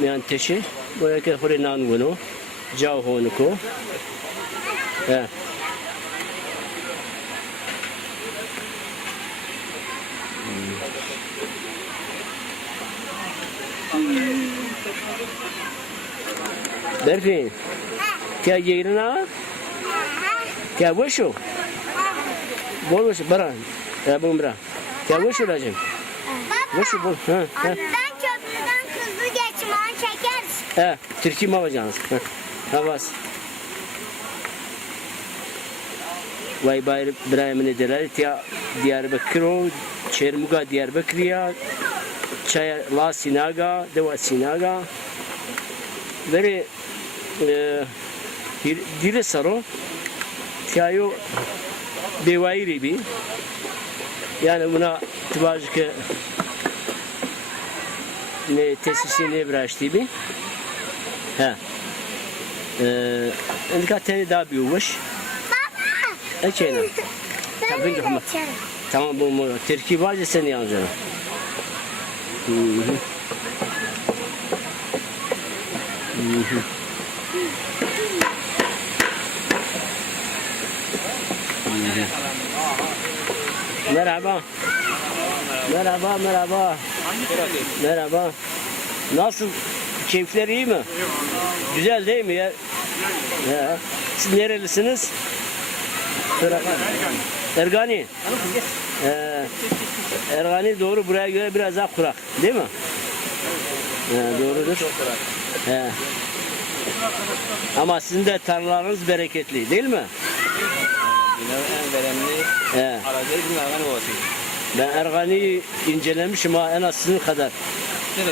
mian teşi. Bu ke hore nan gono. Jaw honuko. Berfin. क्या गिरना क्या वो शो बोल वो बरा बुमरा क्या वो शो राजम वो शो बोल Ben köprüden hızlı geçmeyi çekeriz. Türkiye mi alacağız havas vay bay İbrahim'in ederler ya Diyarbakır'o Çermuga Diyarbakır'ya Çaya La Sinaga Deva Sinaga very dire saro tiyayo devayri bi yani buna tibajke ne tesisi ne bıraştı bi indika tane daha büyümüş Baba. Açayım. Ben de geçerim. Tamam bu Türkiye varca seni yazacağım. Merhaba. Merhaba, merhaba. Merhaba. Nasıl? Keyifler iyi mi? Güzel değil mi ya? Siz nerelisiniz? Ergani. Ergani doğru, buraya göre biraz daha kurak. Değil mi? Doğrudur. Ama sizin de tarlalarınız bereketli değil mi? Ben Ergani'yi incelemişim ama en az sizin kadar.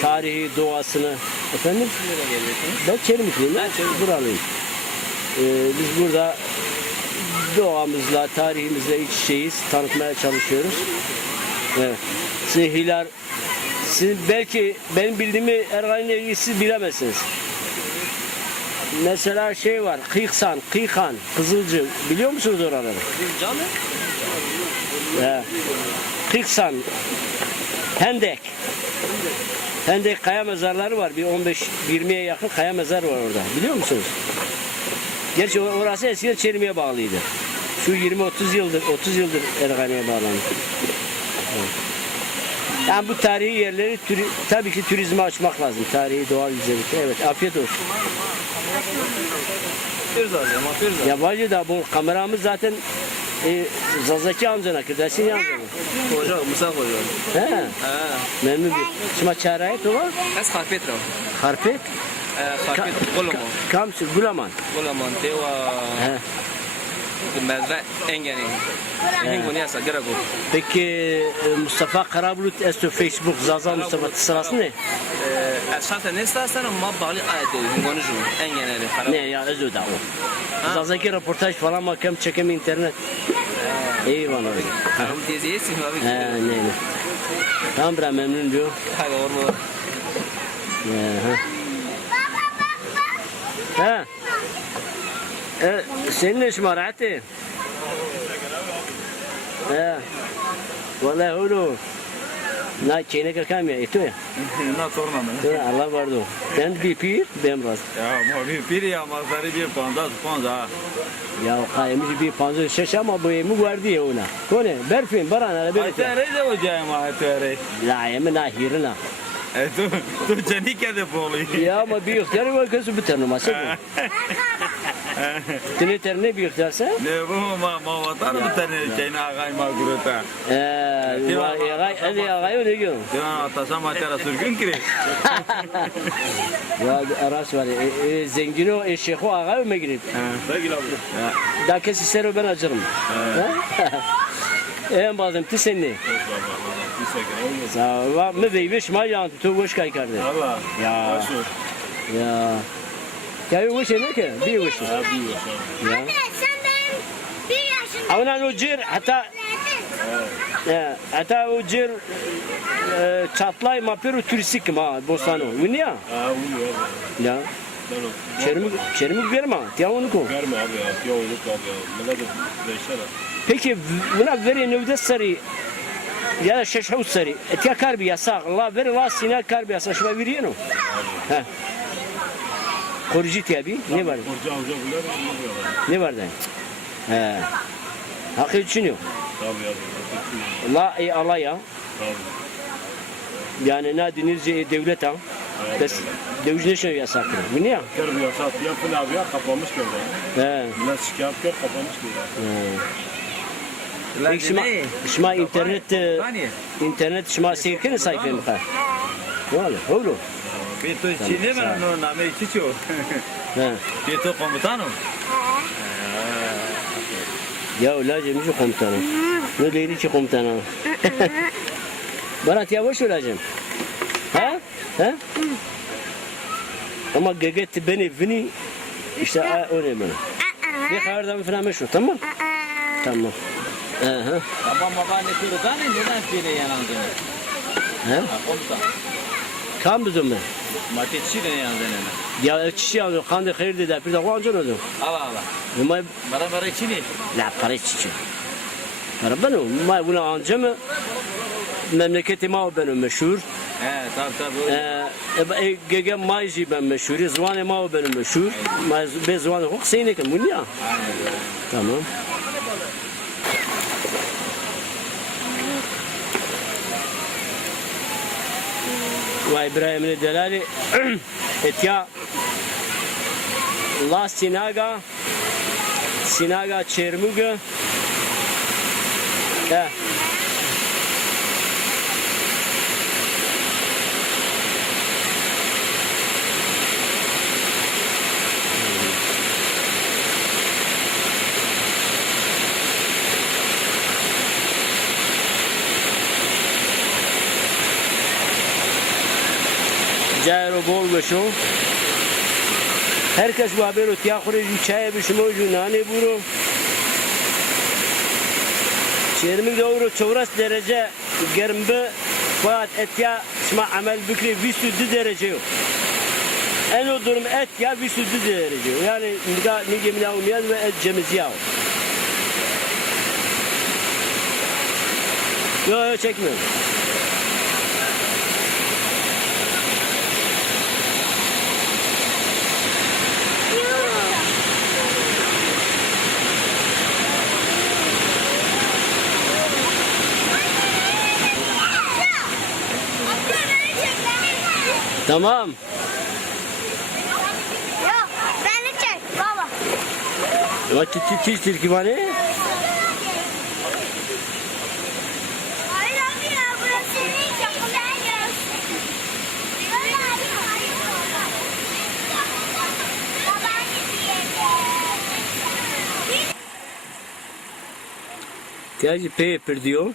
Tarihi, doğasını. Efendim? Ben Çermikliyim. Buralıyım. Biz burada doğamızla, tarihimizle iç içeyiz. Tanıtmaya çalışıyoruz. Evet. Sihiler, siz belki benim bildiğimi Ergani'yle ilgili siz bilemezsiniz. Mesela şey var, Kıyıksan, Kıyıkan, Kızılcı. Biliyor musunuz oraları? Kıyıksan, Hendek. Hendek kaya mezarları var. Bir 15-20'ye yakın kaya mezar var orada. Biliyor musunuz? Gerçi orası eskiden Çermi'ye bağlıydı. Şu 20-30 yıldır Ergani'ye bağlandı. Yani bu tarihi yerleri tabii ki turizme açmak lazım. Tarihi doğal güzellikte. Evet, afiyet olsun. Yabancı da bu kameramız zaten Zazaki amcana, Kırdaş'ın amcana. Koca, Musa Koca. Memnun bir. Şuma çarayet o var? Ez Harpet rav. Harpet? Harpet Gulaman. Kamsır, Gulaman. Gulaman, Deva... Mezre Engeni. Engin konu yasa, Gerago. Peki Mustafa Karabulut esto Facebook Zaza Mustafa sırası ne? Şartı ne istersen ama bağlı ayet konuşun. Engeni. Ne ya özü da o. Zazaki röportaj falan makam çekem internet. Eyvallah. Tamam diyesin abi. Ne. Tamam bra memnun diyor. Hadi orada. Senin ne işin var Ati? Vallahi öyle. Na çeyne kakam ya ito ya. Na sorma mı? Allah vardı. Ben bir pir ben rast. Ya bir ya mazarı bir panza. Ya kaymış bir panzo şeş ama bu yemi vardı ya ona. Kone berfin barana bir. Aytere de hocam aytere. La yemi na hirna. Tu cani kede poli. Ya ama bir ihtiyar var kızı bir tane masa bu. Tine terne bir ihtiyarsa? Ne bu ma vatar bir tane çayna agay ma gurota. Agay ne diyor? Divan atasa matera sürgün kire. Ya aras var. Zengino eşeğo agay mı girip? Da kesi sero ben acırım. En bazım tisenni. Sağ mı deymiş ma yan tu hoş kay kardı. Allah. Ya. Ya hoş ne ki? Bir hoş. Ya. Anne sen benim 1 yaşında. Avnan ucir hatta ucir çatlay maperu turistik ma bosano. Bu ne ya? Ya. Çermik verme. Ya onu ko. Verme abi ya. Yok abi ya. Bana da değişer. Peki buna veri nevde sarı Ya şeş havuz sari. Etiya kar bir yasak. Allah ver Allah sina kar bir yasak. Şuna veriyor mu? Ha. Korucu tabi. Ne var? Borcu avcı bunlar bilmiyorlar. Ne var da? He. Hakkı düşünüyor. Tabii ya. Allah Allah ya. Tabii. Yani ne denirce devlet ha. Bes dövüş ne şey yasaktır. Bu ne ya? Kör bir yasak. Yapın abi ya kapanmış böyle. He. Bunlar şikayet kör kapanmış böyle. Peki şuma internet şuma seyirkene sayfayı mı kar? Ne olur? Oğlum. Bir to Çin'e ben onun namı içiyor. He. Bir to komutanım. Ya olacağım şu komutanım. Ne değil ki komutanım. Bana yavaş olacağım. Ha? Ha? Ama geget beni vini işte o ne bana. Ne kadar da falan meşhur tamam? Tamam. Aha. Baba baba ne turu tane neden pire yanandın? Ha? Komutan. Kam bizim ben. Matetçi ne yanandın? Ya çiçeği alıyor. Kandı hayır dedi. Bir de kuancın oldu. Allah Allah. Ama Bara çini. la para çiçeği. Para benim. Ama bunu anca mı? Memleketi ma benim meşhur. He tabii. Gege Mayji ben meşhur. Zvanı ma benim meşhur. Be zvanı hok seynekim. Bu ne ya? Tamam. Ve İbrahim'in delali etya La Sinaga Çermuga Cayro bol beşo. Herkes bu haberi tiyakure çay bişmo nane buru. Çermik doğru çevres derece germbe fakat etya şma amel bükri 100 derece yok. En o durum et ya 100 derece yok. Yani nige minavumiyat ve et cemiziyav. Yok çekmiyorum. Tamam. Yok, beni çek baba. Ya tiz tilkivane. Hayır abi ya, burası senin çapından yarısı. Baba Tiyacı paper diyor.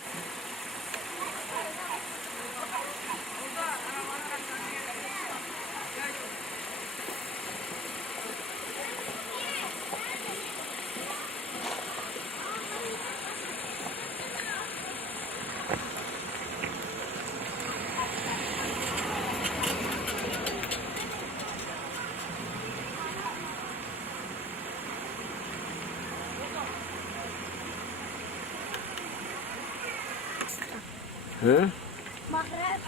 Hı? Mahrez.